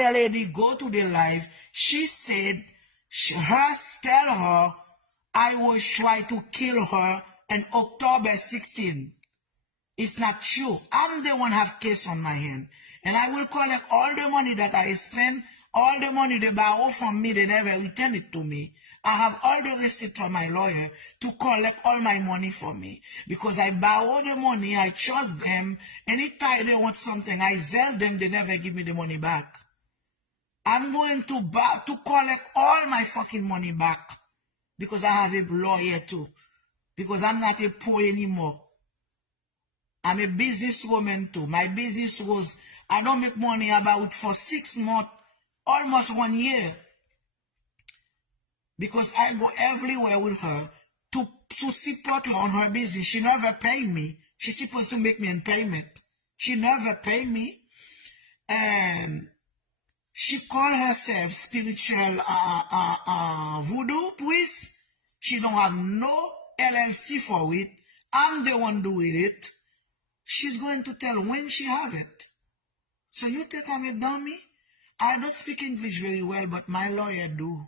The lady go to the live. She said, tell her I was trying to kill her on October 16. It's not true. I'm the one have case on my hand. And I will collect all the money that I spend, all the money they borrow from me, they never return it to me. I have all the receipt from my lawyer to collect all my money for me. Because I borrow the money, I trust them. Anytime they want something, I sell them, they never give me the money back. I'm going to collect all my fucking money back. Because I have a lawyer too. Because I'm not a poor anymore. I'm a businesswoman too. My business was, I don't make money about for 6 months, almost 1 year. Because I go everywhere with her to support her on her business. She never pay me. She's supposed to make me in payment. She never pay me. And she call herself spiritual voodoo priest. She don't have no LLC for it. I'm the one doing it. She's going to tell when she have it. So you think I'm a dummy? I don't speak English very well, but my lawyer do.